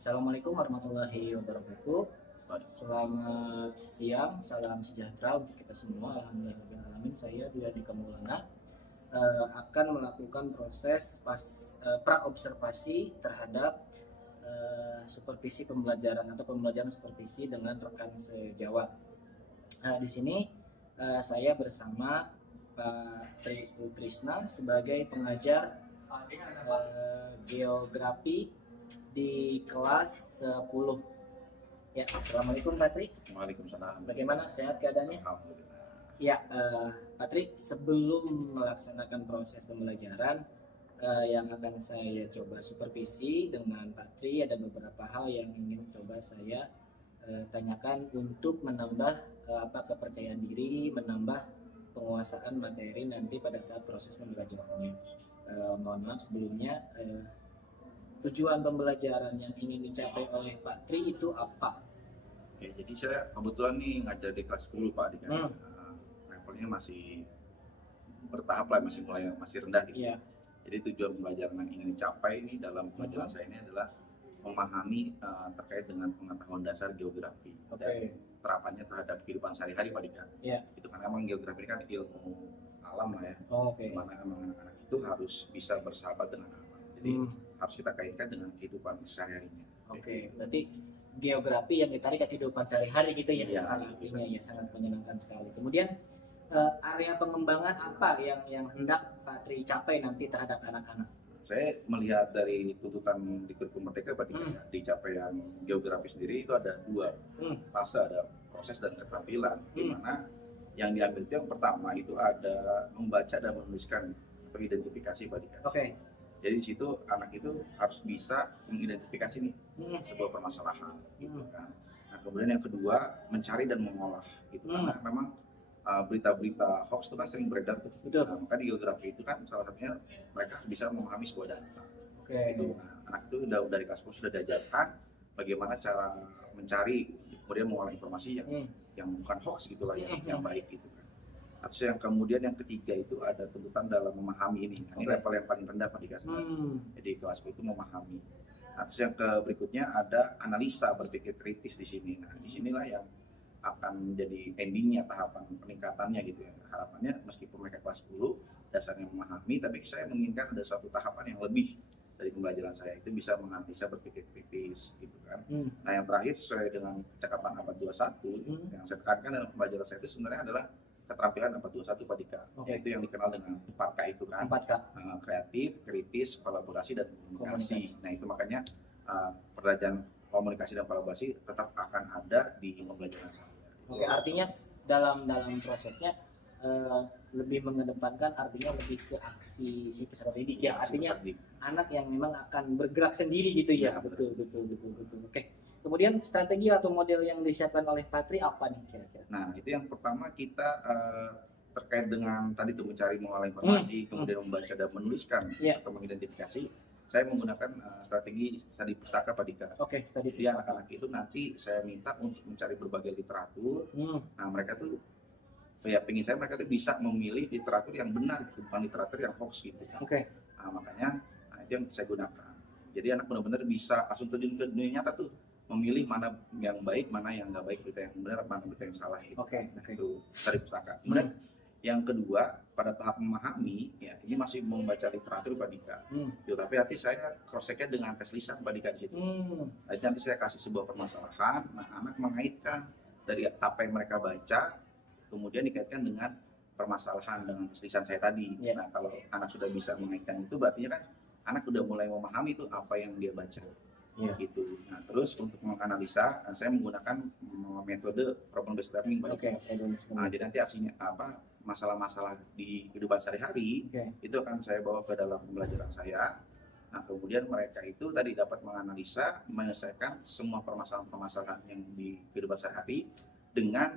Assalamualaikum warahmatullahi wabarakatuh. Selamat siang, salam sejahtera untuk kita semua. Alhamdulillahirrahmanirrahim. Saya Dwi Andika Maulana akan melakukan proses pra observasi terhadap supervisi pembelajaran atau pembelajaran supervisi dengan rekan sejawat. Di sini saya bersama Pak Tri Sutrisna sebagai pengajar geografi di kelas 10. Ya, Assalamualaikum Pak Tri. Waalaikumsalam. Bagaimana, sehat keadaannya? Alhamdulillah. Ya, Pak Tri, sebelum melaksanakan proses pembelajaran yang akan saya coba supervisi dengan Pak Tri, ada beberapa hal yang ingin coba saya tanyakan untuk menambah kepercayaan diri, menambah penguasaan materi nanti pada saat proses pembelajarannya. Mohon maaf sebelumnya, tujuan pembelajaran yang ingin dicapai oleh Pak Tri itu apa? Oke, jadi saya kebetulan nih ngajar di kelas 10 Pak Adi. Levelnya masih bertahap lah, masih rendah gitu. Yeah. Jadi tujuan pembelajaran yang ingin dicapai ini dalam pembelajaran saya ini adalah memahami terkait dengan pengetahuan dasar geografi dan terapannya terhadap kehidupan sehari-hari Pak Dika. Yeah. Itu kan emang geografi kan ilmu alam lah ya. Dimana emang anak-anak itu harus bisa bersahabat dengan alam. Jadi harus kita kaitkan dengan kehidupan sehari-harinya. Berarti geografi yang ditarik ke kehidupan sehari-hari gitu ya. Iya. Artinya ya sangat menyenangkan sekali. Kemudian area pengembangan apa yang hendak Pak Tri capai nanti terhadap anak-anak? Saya melihat dari tuntutan di kurikulum Merdeka Pak Dika, di capaian geografi sendiri itu ada dua fase, ada proses dan keterampilan. Di mana yang diambil itu yang pertama itu ada membaca dan menuliskan atau identifikasi Pak Dika. Jadi di situ anak itu harus bisa mengidentifikasi nih sebuah permasalahan, gitu kan. Nah kemudian yang kedua mencari dan mengolah, gitu. Karena memang berita-berita hoax itu kan sering beredar tuh. Nah, maka di geografi itu kan salah satunya mereka harus bisa memahami sebuah data. Gitu. Nah, anak itu dari kelas 10 sudah diajarkan bagaimana cara mencari, kemudian mengolah informasi yang bukan hoax gitulah, yang baik gitu. Atau yang kemudian yang ketiga itu ada tuntutan dalam memahami ini. Nah, ini level yang paling rendah Pak Dika. Jadi kelas 10 itu memahami. Atau yang berikutnya ada analisa, berpikir kritis di sini. Nah, disinilah yang akan jadi endingnya, tahapan peningkatannya gitu ya. Harapannya meskipun mereka kelas 10 dasarnya memahami, tapi saya menginginkan ada suatu tahapan yang lebih dari pembelajaran saya, itu bisa menganalisa, berpikir kritis gitu kan. Nah yang terakhir sesuai dengan cakapan abad 21 yang saya tekankan dalam pembelajaran saya itu sebenarnya adalah keterampilan abad 21 Pak Dika, yaitu yang dikenal dengan 4K itu kan. 4K. Kreatif, kritis, kolaborasi, dan komunikasi. Nah itu makanya pelajaran komunikasi dan kolaborasi tetap akan ada di pembelajaran saya. Artinya dalam prosesnya lebih mengedepankan, artinya lebih ke aksi si peserta didik ya, artinya anak yang memang akan bergerak sendiri gitu ya. Betul. Kemudian strategi atau model yang disiapkan oleh Pak Tri apa nih kira-kira? Nah itu yang pertama kita terkait dengan tadi tuh mencari, mengolah informasi, kemudian membaca dan menuliskan atau mengidentifikasi. Saya menggunakan strategi studi pustaka Pak Dika. Jadi anak-anak itu nanti saya minta untuk mencari berbagai literatur. Nah mereka tuh pengen saya mereka tuh bisa memilih literatur yang benar, bukan literatur yang hoax gitu. Nah makanya itu yang saya gunakan. Jadi anak benar-benar bisa langsung terjun ke dunia nyata tuh, memilih mana yang baik, mana yang nggak baik, berita yang benar, mana berita yang salah gitu. Itu dari pustaka. Kemudian yang kedua pada tahap memahami, ya ini masih membaca literatur Pak Dika. Tapi nanti saya cross checknya dengan tes lisan Pak Dika di situ. Nanti saya kasih sebuah permasalahan, nah anak mengaitkan dari apa yang mereka baca, kemudian dikaitkan dengan permasalahan dengan tes lisan saya tadi. Nah kalau anak sudah bisa mengaitkan itu, berarti kan anak sudah mulai memahami itu apa yang dia baca. Gitu. Nah terus untuk menganalisa, saya menggunakan metode problem based learning. Nah jadi nanti aksinya apa, masalah-masalah di kehidupan sehari-hari itu akan saya bawa ke dalam pembelajaran saya. Nah kemudian mereka itu tadi dapat menganalisa, menyelesaikan semua permasalahan-permasalahan yang di kehidupan sehari-hari dengan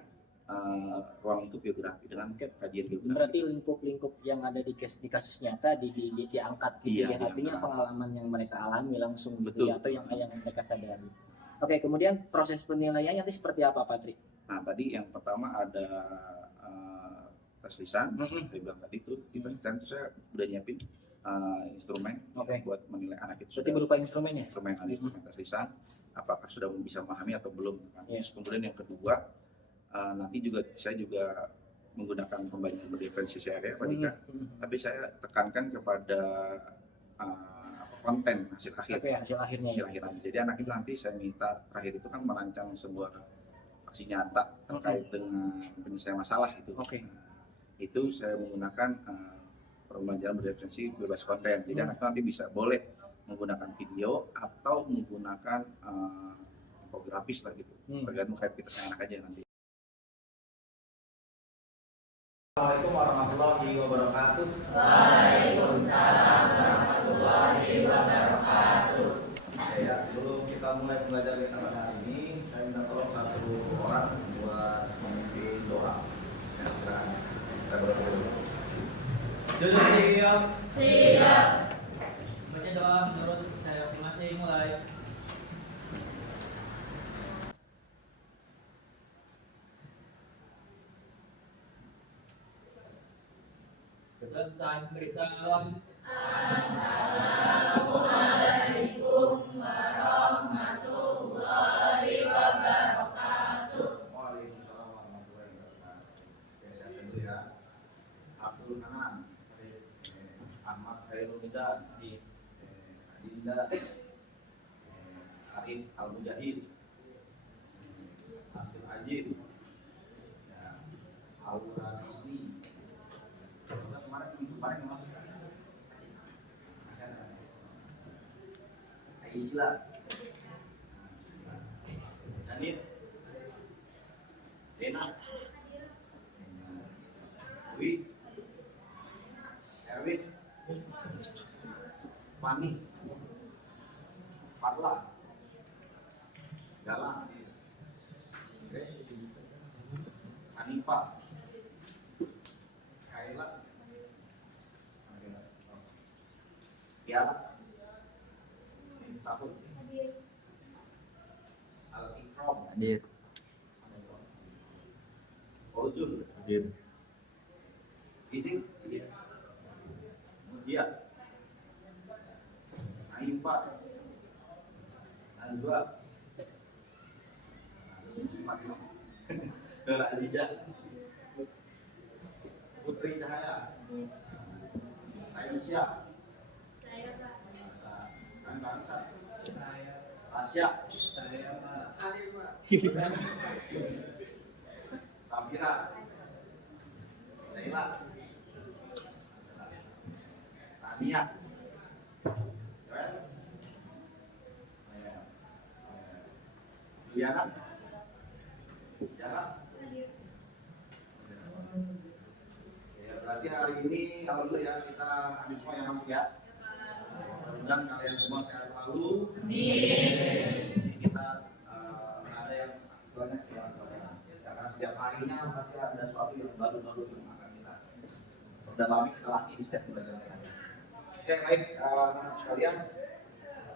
ruang lingkup geografi, dengan kajian geografi. Berarti lingkup-lingkup yang ada di kasus nyata diangkat gitu ya, artinya pengalaman yang mereka alami langsung gitu ya, atau yang mereka sadari. Kemudian proses penilaiannya nanti seperti apa Pak Tri? Nah tadi yang pertama ada tes lisan, saya bilang tadi tuh di tes lisan itu saya udah nyiapin instrumen buat menilai anak itu. Berarti berupa instrumen ya? Instrumen tes lisan, apakah sudah bisa memahami atau belum. Terus kemudian yang kedua, nanti juga saya juga menggunakan pembelajaran berdiferensiasi area Pak Dika, tapi saya tekankan kepada konten hasil akhir. Hasil akhirnya. Jadi anak itu nanti saya minta terakhir itu kan merancang sebuah aksi nyata terkait dengan penyelesaian masalah itu. Itu saya menggunakan pembelajaran berdiferensi bebas konten. Jadi anak nanti boleh menggunakan video atau menggunakan infografis lah gitu. Tergantung kreativitas anak aja nanti. Assalamualaikum warahmatullahi wabarakatuh. Waalaikumsalam warahmatullahi wabarakatuh. Ya, sebelum kita mulai belajar kita pada hari ini, saya minta tolong satu orang buat memimpin doa. Ya, silakan. Kita berdoa dulu. Duduk siap. Siap. Baca doa menurut saya masing-masing mulai. Selesai beri salam. Assalamualaikum warahmatullahi wabarakatuh. Waalaikumsalam warahmatullahi wabarakatuh. Oke, saya dulu ya. Abdul Hanan, Ahmad Khairul Nizam, Adinda, Arif Al-Mujahid, Hasil Ajib, Aura Isni. Kemarin yang masuk Aisyah, Danit, Dena, Wi, Erwin, Fani, Parla, Galang, Hanifah, Kaila, Kiara, Sabun, Al-Ikram, Hadir. Ojul, Izin, Dia, Aifah, Nazwa, Aziza, Putri Cahaya, Aisyah, Saya Pak. dan bangsa, Saya. Asya, Saya Pak. Ali Pak. Safira, Sheila, Tania, Joel, Juliana, Jara. Ya, berarti hari ini kalau dulu ya kita ambil semua yang masuk ya. Mudah-mudahan kalian semua sehat selalu. Ini kita ada yang istilahnya karena setiap harinya pasti ada sesuatu yang baru-baru yang akan kita dalami, kita latih di setiap pelajaran saya. Oke, baik anak-anak sekalian,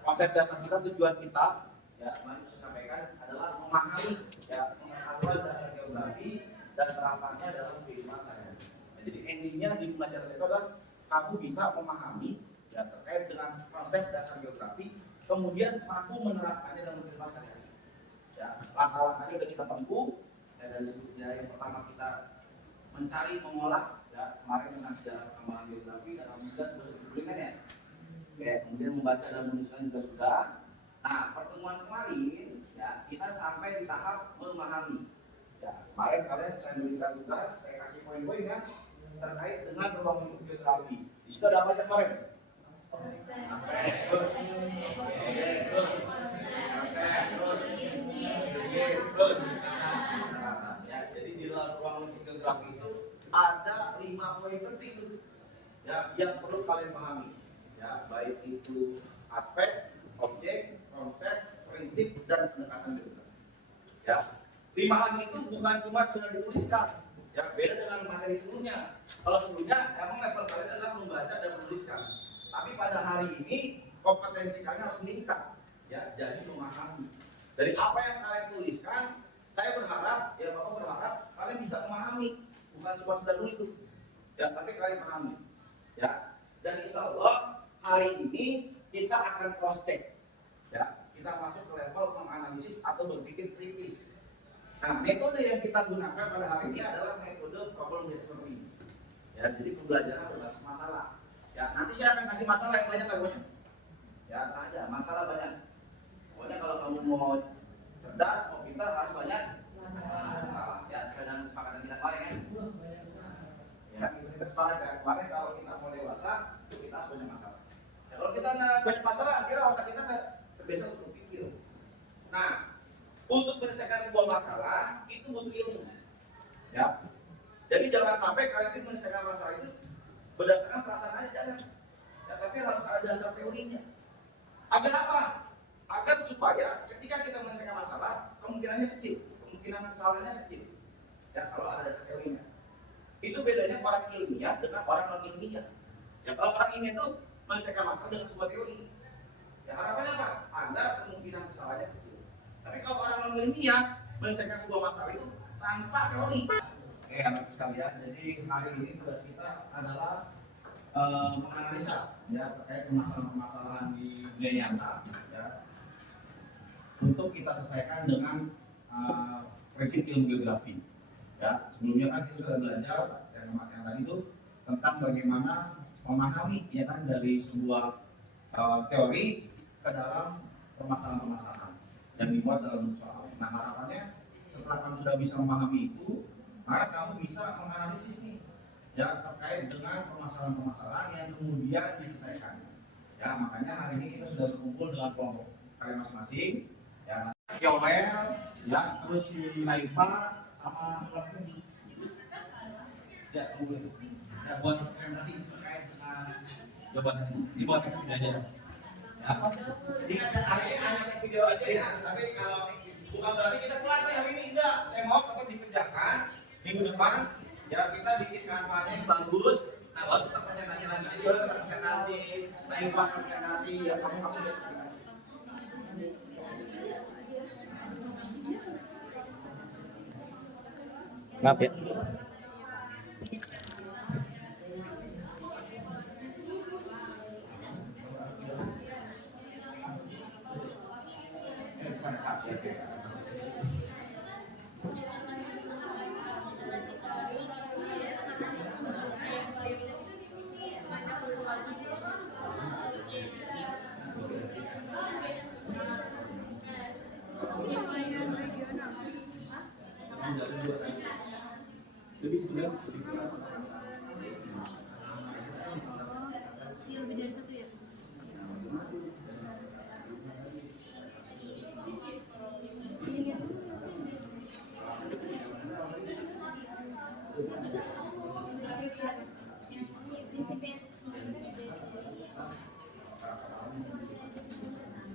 konsep dasar kita, tujuan kita ya kemarin saya sampaikan adalah memahami ya pengetahuan dasar geografi dan terapannya dalam kehidupan saya. Jadi endingnya di pelajaran itu adalah kamu bisa memahami ya terkait dengan konsep dasar geografi, kemudian mampu menerapkannya dalam kehidupan saya. Ya, langkah-langkahnya sudah kita tempuh. Dari yang pertama kita mencari, mengolah, ya kemarin dengan sejarah perkembangan geografi dan kemudian bersebulan ya. Oke, kemudian membaca dan menuliskan juga sudah. Nah, pertemuan kemarin ya kita sampai di tahap memahami. Ya, kemarin kalian saya berikan tugas, saya kasih poin-poin ya terkait dengan ruang lingkup geografi. Di situ ada apa aja kemarin? Aspek, terus, terus. Ya, jadi di dalam ruang lingkup geografi itu ada 5 poin penting ya yang perlu kalian pahami. Ya, baik itu aspek, objek, konsep, prinsip, dan pendekatan geografi. Ya, 5 hal itu bukan cuma sudah dituliskan. Ya, beda dengan materi sebelumnya. Kalau sebelumnya emang level kalian adalah membaca dan menuliskan. Tapi pada hari ini kompetensi kalian harus meningkat. Ya, jadi memahami. Dari apa yang kalian tuliskan, saya berharap, ya Bapak berharap kalian bisa memahami, bukan cuma sekedar tulis tuh. Ya, tapi kalian pahami. Ya. Dan insya Allah hari ini kita akan cross check, ya. Kita masuk ke level menganalisis atau berpikir kritis. Nah, metode yang kita gunakan pada hari ini adalah metode problem based learning. Ya, jadi pembelajaran berbasis masalah. Ya, nanti saya akan kasih masalah yang banyak pokoknya. Ya, ada masalah banyak. Pokoknya kalau kamu mau cerdas, mau pintar harus banyak masalah. Ya, sesuai dengan kesepakatan kita kemarin kan. Ya, kita sepakat ya kemarin kalau kita mau dewasa, kita harus banyak masalah. Ya, kalau kita nggak banyak masalah, akhirnya otak kita nggak terbiasa untuk berpikir. Nah, untuk menyelesaikan sebuah masalah itu butuh ilmu. Ya, jadi jangan sampai kalian itu menyelesaikan masalah itu berdasarkan perasaan aja, jangan. Ya, tapi harus ada dasar teorinya. Agar apa? Agar supaya ketika kita menyelesaikan masalah, kemungkinannya kecil, kemungkinan kesalahannya kecil. Ya, kalau ada dasar teorinya. Itu bedanya orang ilmiah dengan orang non ilmiah. Ya, kalau orang ini itu menyelesaikan masalah dengan sebuah teori. Ya, harapannya apa? Agar kemungkinan kesalahannya kecil. Tapi kalau orang non ilmiah menyelesaikan sebuah masalah itu tanpa teori. Oke, anak sekalian, jadi hari ini tugas kita adalah menganalisa ya terkait permasalahan-permasalahan di dunia nyata ya, untuk kita selesaikan dengan prinsip ilmu geografi. Ya, sebelumnya kan kita sudah belajar yang tadi itu tentang bagaimana memahami ya kan dari sebuah teori ke dalam permasalahan-permasalahan yang dibuat dalam bentuk soal. Nah, harapannya setelah kamu sudah bisa memahami itu, maka kamu bisa menganalisis nih ya terkait dengan permasalahan-permasalahan yang kemudian diselesaikan. Ya, makanya hari ini kita sudah berkumpul dengan kelompok kalian masing-masing. Ya, Yomel, ya, terus si Naifa sama Laki. Ya, kemudian ya, buat presentasi terkait dengan jawaban dibuat video aja. Ya, jadi hari ini hanya video aja ya, tapi kalau bukan berarti kita selesai hari ini enggak. Saya mau tetap dikerjakan minggu depan. Ya, kita bikin kampanye yang bagus. Nah, baru kita presentasi lagi. Jadi kita presentasi, Naifa presentasi, ya kamu lihat. Maaf ya.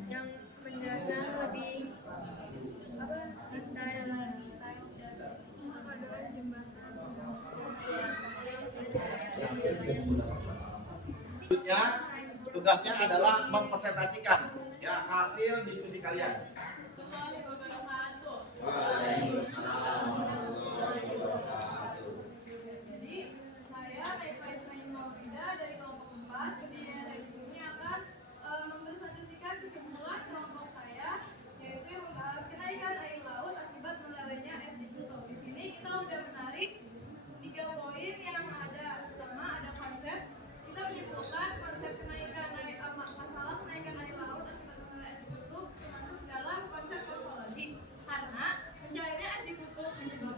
Yang penjelasan lebih detail adalah jembatan. Selanjutnya tugasnya adalah mempresentasikan ya hasil diskusi kalian. Jadi saya Naifa Ismail Maulida dari kelompok 4 kemudian dari sini akan mempresentasikan kesimpulan kelompok saya, yaitu yang membahas kenaikan air laut akibat melarutnya es di kutub. Di sini kita sudah menarik 3 poin yang ada. Pertama ada konsep, kita menyimpulkan konsep kenaikan air masalah kenaikan air laut akibat melarutnya es di kutub termasuk dalam konsep morfologi karena mencairnya es di kutub menyebabkan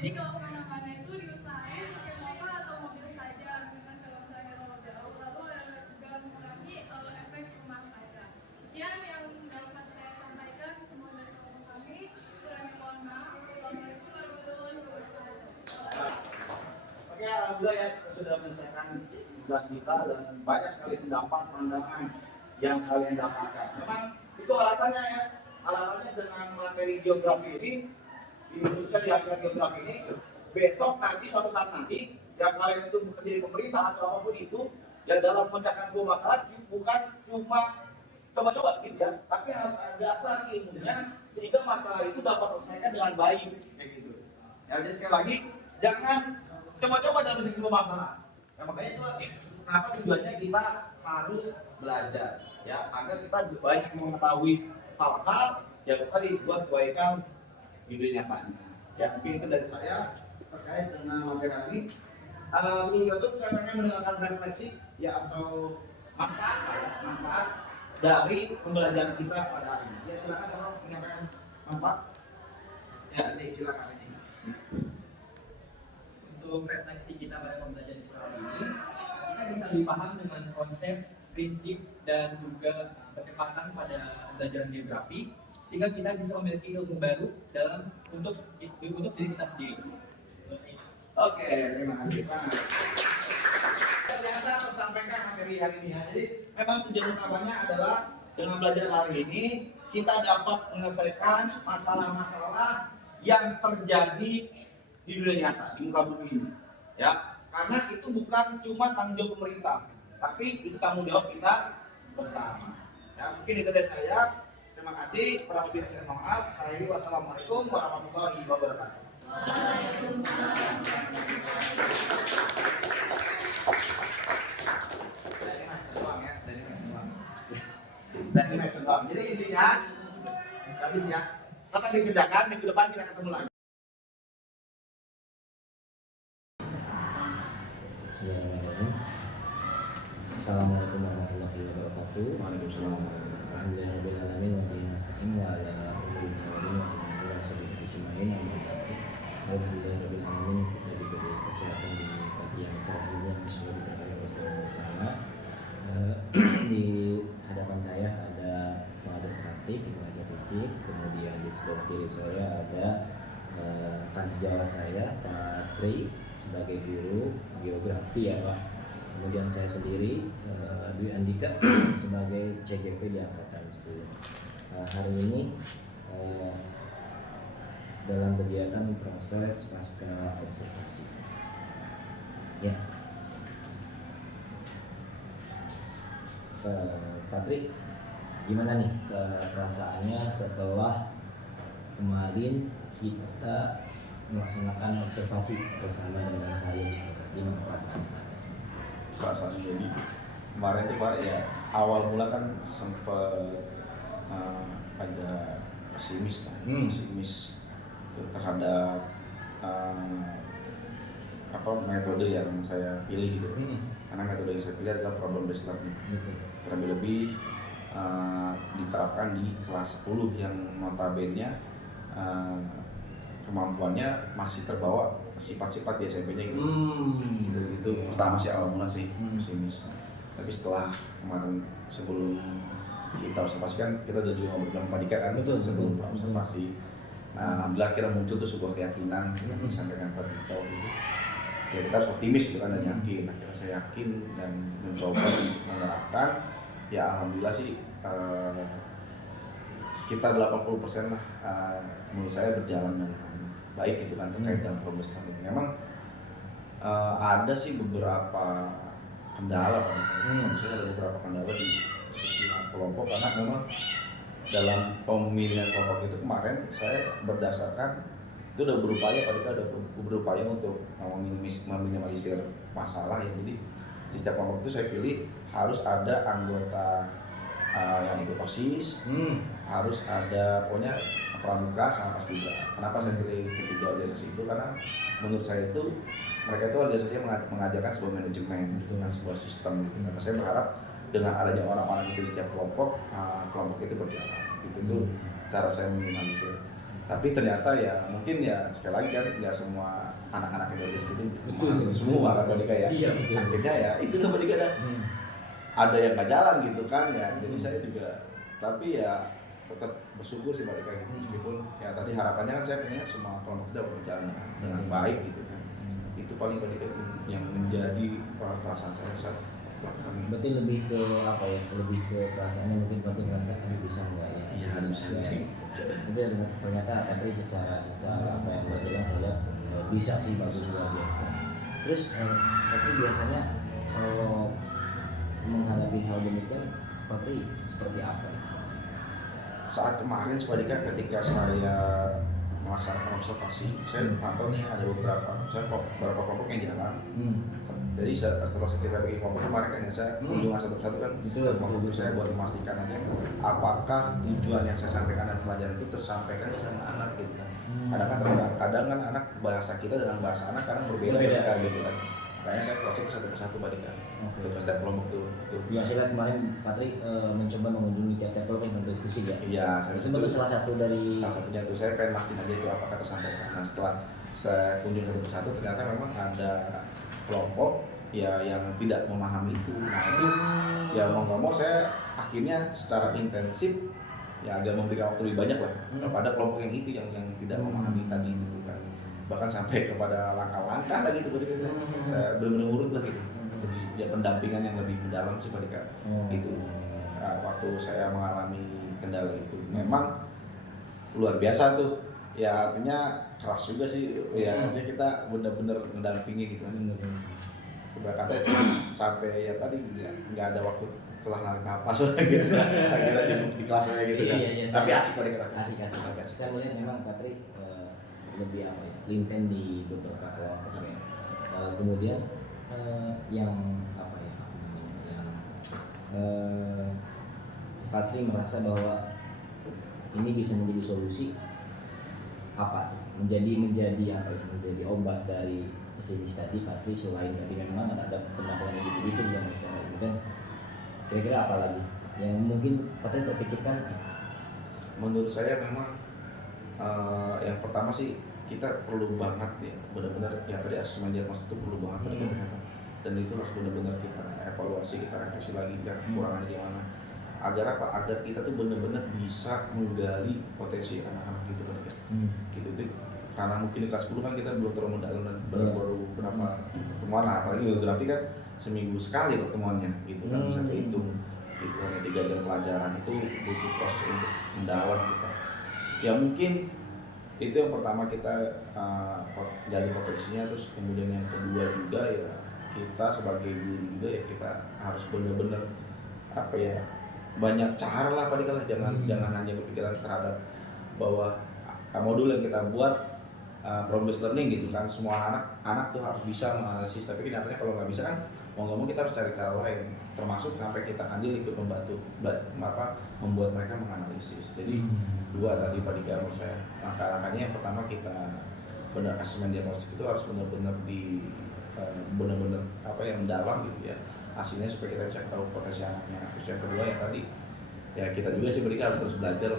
Jadi kalau kemana-mana itu diusahain pakai motor atau mobil saja, dengan kalau misalnya terlalu jauh, lalu juga mengurangi efek rumah kaca. Sekian yang dapat saya sampaikan, semua dari kelompok kami. Kurang mohon maaf. Assalamualaikum warahmatullahi wabarakatuh. Oke, alhamdulillah ya kita sudah menyelesaikan tugas kita dan banyak sekali pendapat pandangan yang kalian dapatkan. Memang itu harapannya ya, harapannya dengan materi geografi ini, khususnya di akhir geografi ini, besok nanti suatu saat nanti yang kalian itu bekerja di pemerintah atau apapun itu, yang dalam menyelesaikan sebuah masalah bukan cuma coba-coba gitu ya, tapi harus ada dasar ilmunya sehingga masalah itu dapat terselesaikan dengan baik kayak gitu. Ya, jadi sekali lagi jangan coba-coba dalam menyelesaikan sebuah masalah. Ya, makanya itu kenapa tujuannya kita harus belajar ya agar kita baik mengetahui hal-hal yang tadi buat kebaikan di dunia nyatanya. Ya, mungkin itu dari saya terkait dengan materi ini. Sebelum kita tutup, saya pengen mendengarkan refleksi ya atau manfaat dari pembelajaran kita pada hari ini. Ya, silakan kalau menyampaikan manfaat. Ya, ini silakan ini. Untuk refleksi kita pada pembelajaran kita kali ini, kita bisa lebih paham dengan konsep, prinsip, dan juga ketepatan pada pembelajaran geografi, sehingga kita bisa memiliki ilmu baru dalam untuk diri kita sendiri. Oke, terima kasih Pak. Ternyata tersampaikan materi hari ini ya. Jadi memang tujuan utamanya adalah dengan belajar hari ini kita dapat menyelesaikan masalah-masalah yang terjadi di dunia nyata, di muka bumi ini. Ya, karena itu bukan cuma tanggung jawab pemerintah, tapi itu tanggung jawab kita bersama. Ya, mungkin itu dari saya. Terima kasih. Kurang lebih saya mohon maaf. Wassalamualaikum warahmatullahi wabarakatuh. Dari Max doang. Jadi intinya habis ya. Tetap dikerjakan, minggu depan kita ketemu lagi. Bismillahirrahmanirrahim. Assalamualaikum warahmatullahi wabarakatuh. Waalaikumsalam. Alhamdulillahirabbil alamin wa bihi nasta'in wa ala umuri wa ala alihi washabihi ajmain. Alhamdulillahirabbil alamin, kita diberi kesehatan di pagi yang cerah ini yang sudah diberkahi oleh Allah Taala. Di hadapan saya ada pengajar praktik, pengajar praktik, kemudian di sebelah kiri saya ada rekan sejawat saya Pak Tri sebagai guru geografi ya Pak. Kemudian saya sendiri Dwi Andika sebagai CGP di angkatan 10. Hari ini dalam kegiatan proses pasca observasi. Ya. Patrik, gimana nih perasaannya setelah kemarin kita melaksanakan observasi bersama dengan saya di Kota? Gimana perasaannya? Perasaan jadi kemarin tuh Pak ya, awal mula kan sempat agak pesimis terhadap metode yang saya pilih gitu. Karena metode yang saya pilih adalah problem based learning. Terlebih diterapkan di kelas 10 yang notabene kemampuannya masih terbawa sifat-sifat di SMP-nya gitu. Pertama sih awal mula sih pesimis. Tapi setelah kemarin sebelum kita observasikan, kita udah juga ngobrol sama Pak Dika kan, sebelum observasi. Nah, alhamdulillah akhirnya muncul tuh sebuah keyakinan yang disampaikan Pak Dika gitu. Ya kita harus optimis gitu kan dan yakin. Akhirnya saya yakin dan mencoba menerapkan. Ya alhamdulillah sih sekitar 80% lah menurut saya berjalan dengan baik gitu kan terkait dengan problem study. Memang ada sih beberapa kendala Pak. Misalnya ada beberapa kendala di setiap kelompok karena memang dalam pemilihan kelompok itu kemarin saya berdasarkan itu udah berupaya Pak Dika udah berupaya untuk meminimalisir masalah ya. Jadi di setiap kelompok itu saya pilih harus ada anggota yang ikut OSIS, harus ada pokoknya pramuka sama paskibra. Kenapa saya pilih ketiga organisasi itu? Karena menurut saya itu mereka itu organisasi yang mengajarkan sebuah manajemen, gitu, sebuah sistem. Gitu. Karena saya berharap dengan adanya orang-orang itu di setiap kelompok, kelompok itu berjalan. Itu tuh cara saya minimalisir. Tapi ternyata ya mungkin ya sekali lagi kan nggak semua anak-anak Indonesia itu semua kan Pak Dika ya. Iya, betul. Akhirnya ya itu kan Pak Dika ada yang nggak jalan gitu kan ya. Jadi saya juga tapi ya tetap bersyukur sih Pak Dika gitu. Meskipun ya tadi harapannya kan saya pengen semua kelompok kita berjalan dengan baik gitu kan. Itu paling Pak Dika yang menjadi perasaan saya saat melakukan ini. Berarti lebih ke apa ya? Lebih ke perasaannya mungkin Patri ngerasa bisa nggak ya? Iya, bisa. Tapi ternyata Patri secara apa yang Mbak bilang saya bisa sih, bagus luar biasa. Terus Patri biasanya kalau menghadapi hal demikian Patri seperti apa? Saat kemarin Pak Dika ketika saya melaksanakan observasi, saya pantau nih ada beberapa kelompok yang jalan. Jadi setelah kita bagi kelompok kemarin kan ya saya kunjungan satu-satu kan itu kelompok itu saya buat memastikan aja apakah tujuan yang saya sampaikan dan pelajaran itu tersampaikan sama anak gitu kan. Kadang kan anak bahasa kita dengan bahasa anak kadang berbeda gitu kan. Makanya saya cross check satu persatu Pak Dika untuk ke setiap kelompok tuh. Ya saya lihat kemarin Patri mencoba mengunjungi tiap-tiap kelompok yang berdiskusi ya. Iya, saya itu betul salah satunya tuh saya pengen mastiin aja itu apakah tersampaikan. Nah setelah saya kunjungi satu persatu ternyata memang ada kelompok ya yang tidak memahami itu. Nah itu ya mau ngomong saya akhirnya secara intensif ya agak memberikan waktu lebih banyak lah kepada kelompok yang itu yang tidak memahami tadi gitu kan. Bahkan sampai kepada langkah-langkah lagi gitu saya benar-benar urut lah gitu. Jadi ya pendampingan yang lebih mendalam sih Pak Dika itu waktu saya mengalami kendala itu memang luar biasa tuh ya, artinya keras juga sih ya, artinya kita benar-benar mendampingi gitu kan. Berkata sampai ya tadi nggak ada waktu setelah narik napas gitu akhirnya sibuk di kelasnya gitu kan. Tapi asik Pak Dika, asik. Saya melihat memang Patri lebih apa ya, intent di beberapa kelompok ya. Kemudian yang apa ya namanya, yang Patri merasa bahwa ini bisa menjadi solusi apa tuh? menjadi apa ya, menjadi obat dari pesimis tadi Patri. Selain tadi memang ada penampilan yang gitu yang misalnya dan kira-kira apa lagi yang mungkin Patri terpikirkan? Menurut saya memang yang pertama sih kita perlu banget ya benar-benar ya tadi asesmen diagnosis itu perlu banget pada ternyata, dan itu harus benar-benar kita evaluasi, kita refleksi lagi kan kekurangannya di mana agar apa, agar kita tuh benar-benar bisa menggali potensi anak-anak gitu kan gitu tuh. Karena mungkin di kelas 10 kan kita belum terlalu mendalam dan baru berapa pertemuan lah, apalagi geografi kan seminggu sekali pertemuannya gitu kan bisa kehitung itu hanya 3 jam pelajaran itu butuh proses untuk mendalam kita ya. Mungkin itu yang pertama kita gali potensinya, terus kemudian yang kedua juga ya kita sebagai guru juga ya kita harus benar-benar apa ya banyak cara lah Pak Dika, jangan hanya berpikiran terhadap bahwa modul yang kita buat problem based learning gitu kan semua anak tuh harus bisa menganalisis, tapi kenyataannya kalau nggak bisa kan mau ngomong kita harus cari cara lain, termasuk sampai kita andil ikut membantu membuat mereka menganalisis. Jadi dua tadi Pak Dika menurut saya langkah-langkahnya yang pertama kita benar asesmen diagnostik itu harus benar-benar benar-benar apa yang mendalam gitu ya hasilnya supaya kita bisa tahu potensi anaknya. Terus yang kedua yang tadi ya kita juga sih harus terus belajar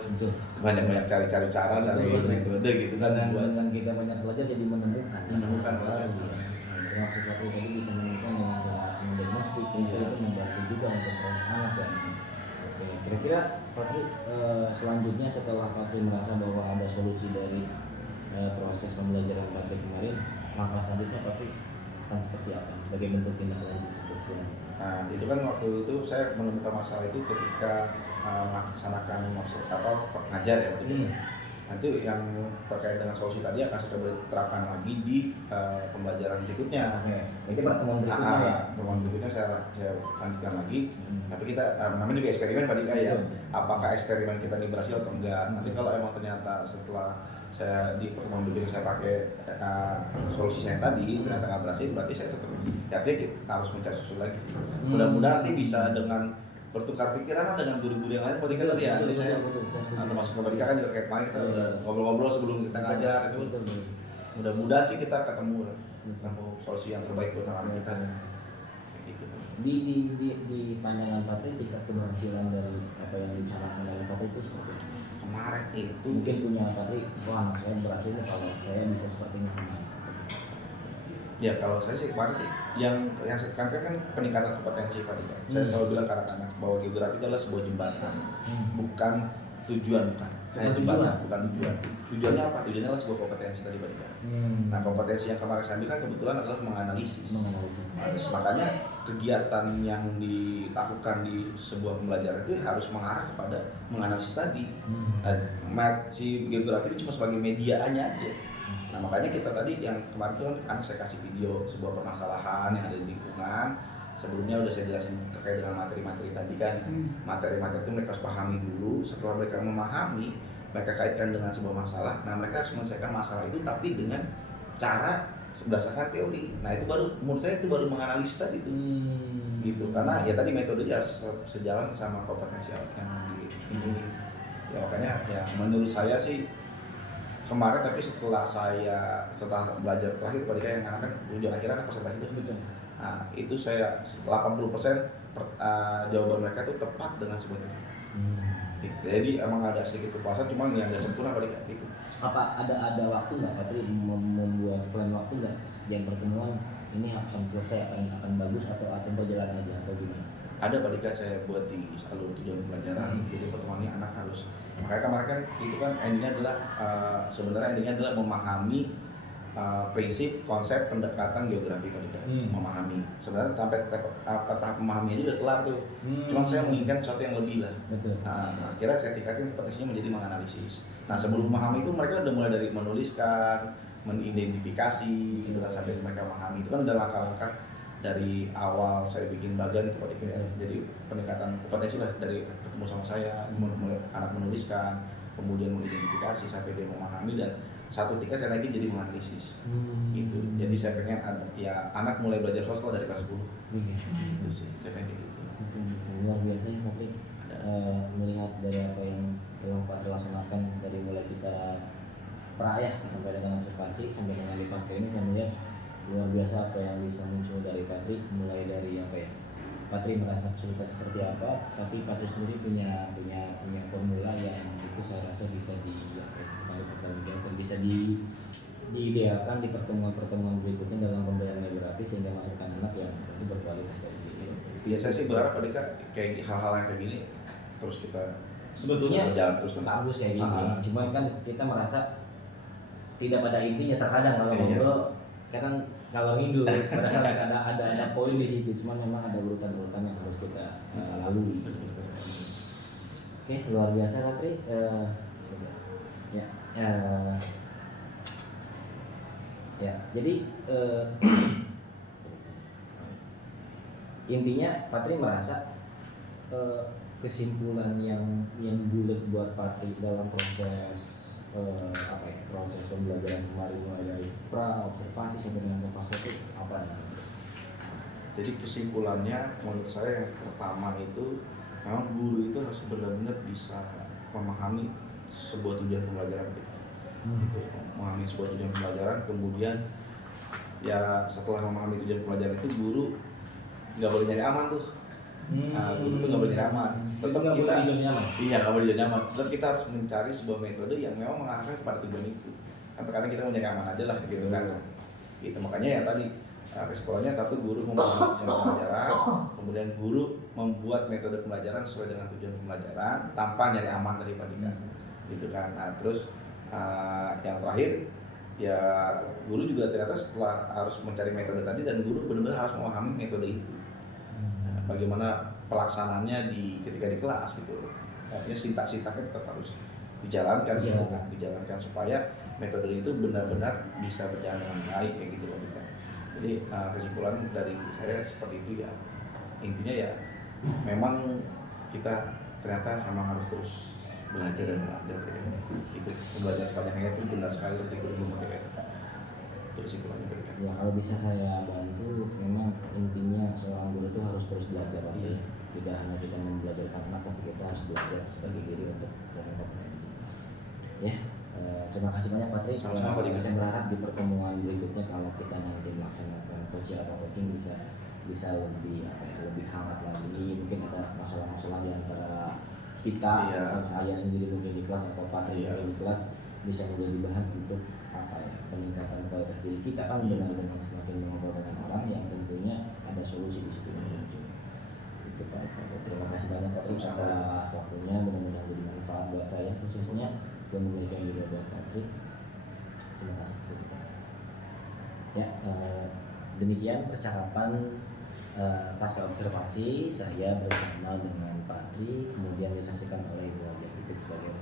banyak cari-cari cara cari metode gitu kan, dan kita banyak belajar jadi menemukan termasuk Patri tadi bisa menemukan dengan cara asesmen diagnostik itu membantu juga untuk proses anak ya. Oke, kira-kira Patri selanjutnya setelah Patri merasa bahwa ada solusi dari proses pembelajaran Patri kemarin, langkah selanjutnya Patri akan seperti apa sebagai bentuk tindak lanjut seperti selanjutnya? Nah itu kan waktu itu saya menemukan masalah itu ketika melaksanakan ngajar ya waktu itu. Nanti yang terkait dengan solusi tadi akan saya coba terapkan lagi di pembelajaran berikutnya. Itu pertemuan berikutnya ya? Pertemuan berikutnya saya lanjutkan lagi. Tapi kita namanya juga eksperimen Pak Dika ya. Apakah eksperimen kita ini berhasil atau enggak? Nanti kalau emang ternyata setelah saya di pertemuan berikutnya saya pakai solusi saya tadi ternyata nggak berhasil, berarti saya tetap harus mencari solusi lagi. Mudah-mudahan nanti bisa dengan bertukar pikiran dengan guru-guru yang lain Pak Dika tadi ya. Jadi saya termasuk Pak Dika kan juga kayak kemarin kita udah ngobrol-ngobrol sebelum kita ngajar itu. Mudah-mudahan sih kita ketemu solusi yang terbaik buat anak-anak kita. Gitu. Di pandangan Patri tingkat keberhasilan dari apa yang dicanangkan oleh Patri itu seperti apa? kemarin itu mungkin punya Patri, wah anak saya berhasil nih kalau saya bisa seperti ini sama ya kalau saya sih kemarin sih yang saya tekankan kan peningkatan kompetensi Pak Dika. Saya selalu bilang ke anak-anak bahwa geografi itu adalah sebuah jembatan, bukan tujuan, bukan jembatan, bukan tujuan. Tujuannya apa? Tujuannya adalah sebuah kompetensi tadi Pak Dika. Nah kompetensi yang kemarin saya ambil kan kebetulan adalah menganalisis. Makanya kegiatan yang dilakukan di sebuah pembelajaran itu harus mengarah kepada menganalisis tadi. Si geografi itu cuma sebagai medianya aja. Nah makanya kita tadi yang kemarin itu kan anak saya kasih video sebuah permasalahan yang ada di lingkungan. Sebelumnya udah saya jelasin terkait dengan materi-materi tadi kan. Materi-materi itu mereka harus pahami dulu. Setelah mereka memahami, mereka kaitkan dengan sebuah masalah. Nah mereka harus menyelesaikan masalah itu tapi dengan cara berdasarkan teori. Nah itu baru, menurut saya itu baru menganalisis tadi itu. Gitu. Karena ya tadi metodenya harus sejalan sama kompetensi yang ini. Ya makanya ya menurut saya sih kemarin, tapi setelah belajar terakhir Pak Dika yang anak ujian akhirnya kan presentasi itu betul. Nah itu saya 80% jawaban mereka itu tepat dengan sebetulnya. Jadi emang ada sedikit kepuasan, cuma yang nggak sempurna Pak Dika itu. Apa ada waktu nggak Patri membuat plan waktu nggak sekian pertemuan ini akan selesai akan bagus atau berjalan aja atau gimana? Ada Pak Dika saya buat di alur tujuan pelajaran. Jadi pertemuannya anak harus, makanya kemarin kan itu kan endingnya adalah sebenarnya endingnya adalah memahami prinsip konsep pendekatan geografi Pak Dika. Memahami sebenarnya sampai tahap memahami aja udah kelar tuh. Cuma saya menginginkan sesuatu yang lebih lah. Betul. Akhirnya saya tingkatin kompetensinya menjadi menganalisis. Nah sebelum memahami itu mereka udah mulai dari menuliskan, mengidentifikasi gitu kan, sampai mereka memahami. Itu kan udah langkah-langkah dari awal saya bikin bagan itu Pak Dika. Jadi peningkatan kompetensi lah dari ketemu sama saya, anak menuliskan, kemudian mengidentifikasi sampai dia memahami, dan satu tingkat saya lagi jadi menganalisis. Gitu. Jadi saya pengen ya anak mulai belajar hostel dari kelas 10. Itu sih saya pengen gitu. Luar biasa ya Patri. Melihat dari apa yang telah Patri laksanakan dari mulai kita pra ya sampai dengan observasi sampai dengan lipas ke ini, saya melihat luar biasa apa yang bisa muncul dari Patri, mulai dari apa ya, Patri merasa kesulitan seperti apa, tapi Patri sendiri punya formula yang itu saya rasa bisa dipertanggungjawabkan, bisa diidealkan di pertemuan berikutnya dalam pembelajaran geografi sehingga masukan anak yang itu berkualitas dari diri. Ya saya sih berharap Pak Dika kayak hal-hal yang kayak gini terus kita sebetulnya berjalan terus bagus kayak gini. Cuman kan kita merasa tidak pada intinya, terkadang kalau ngobrol kadang kalau ngidul, padahal ada poin di situ, cuman memang ada urutan-urutan yang harus kita lalui. Oke, luar biasa Patri. Ya, jadi intinya Patri merasa kesimpulan yang bulat buat Patri dalam proses proses pembelajaran kemarin, mulai dari pra, observasi sampai dengan pasca itu apa? Jadi kesimpulannya menurut saya yang pertama itu memang guru itu harus benar-benar bisa memahami sebuah tujuan pembelajaran kita. Memahami sebuah tujuan pembelajaran, kemudian ya setelah memahami tujuan pembelajaran itu guru nggak boleh nyari aman tuh. Nah, guru itu nggak boleh nyari aman. Tetap kita nggak boleh nyari aman. Tetap kita harus mencari sebuah metode yang memang mengarahkan kepada tujuan itu. Kan terkadang kita mau nyari aman aja lah gitu kan. Gitu makanya ya tadi kesimpulannya satu, guru memahami tujuan pembelajaran, kemudian guru membuat metode pembelajaran sesuai dengan tujuan pembelajaran tanpa nyari aman dari Pak Dika. Gitu kan. Nah, terus yang terakhir ya guru juga ternyata setelah harus mencari metode tadi, dan guru benar-benar harus memahami metode itu. Bagaimana pelaksanaannya ketika di kelas gitu. Artinya sintak-sintaknya tetap harus dijalankan supaya metode itu benar-benar bisa berjalan dengan baik kayak gitu loh. Jadi kesimpulan dari saya seperti itu ya. Intinya ya memang kita ternyata memang harus terus belajar dan belajar ya. Itu belajar sepanjangnya itu benar sekali dari guru kayak itu kesimpulannya berikan. Ya kalau bisa saya bantu, memang intinya seorang guru itu harus terus belajar aja. Tidak hanya kita membelajarkan anak, tapi kita harus belajar sebagai diri untuk berkompetensi. Ya, terima kasih banyak Patri. Saya berharap di pertemuan berikutnya kalau kita nanti melaksanakan coaching bisa lebih hangat lagi. Mungkin ada masalah-masalah di antara kita, Iya. saya sendiri mungkin di kelas atau Patri Iya. mungkin di kelas bisa menjadi bahan untuk apa ya, peningkatan kualitas diri kita kan dengan semakin mengobrol dengan orang yang tentunya ada solusi di situ yang muncul. Itu Pak. Terima kasih banyak Pak Trik atas waktunya, benar-benar bermanfaat buat saya khususnya, demikian juga buat Patrik. Terima kasih. Tutup. Ya, demikian percakapan pasca observasi saya bersama dengan Patri, kemudian disaksikan oleh Ibu Hajar Pipit sebagai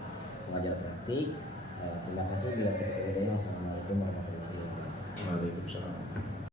pengajar praktik. Terima kasih. Bila kita Wassalamualaikum warahmatullahi wabarakatuh. Waalaikumsalam.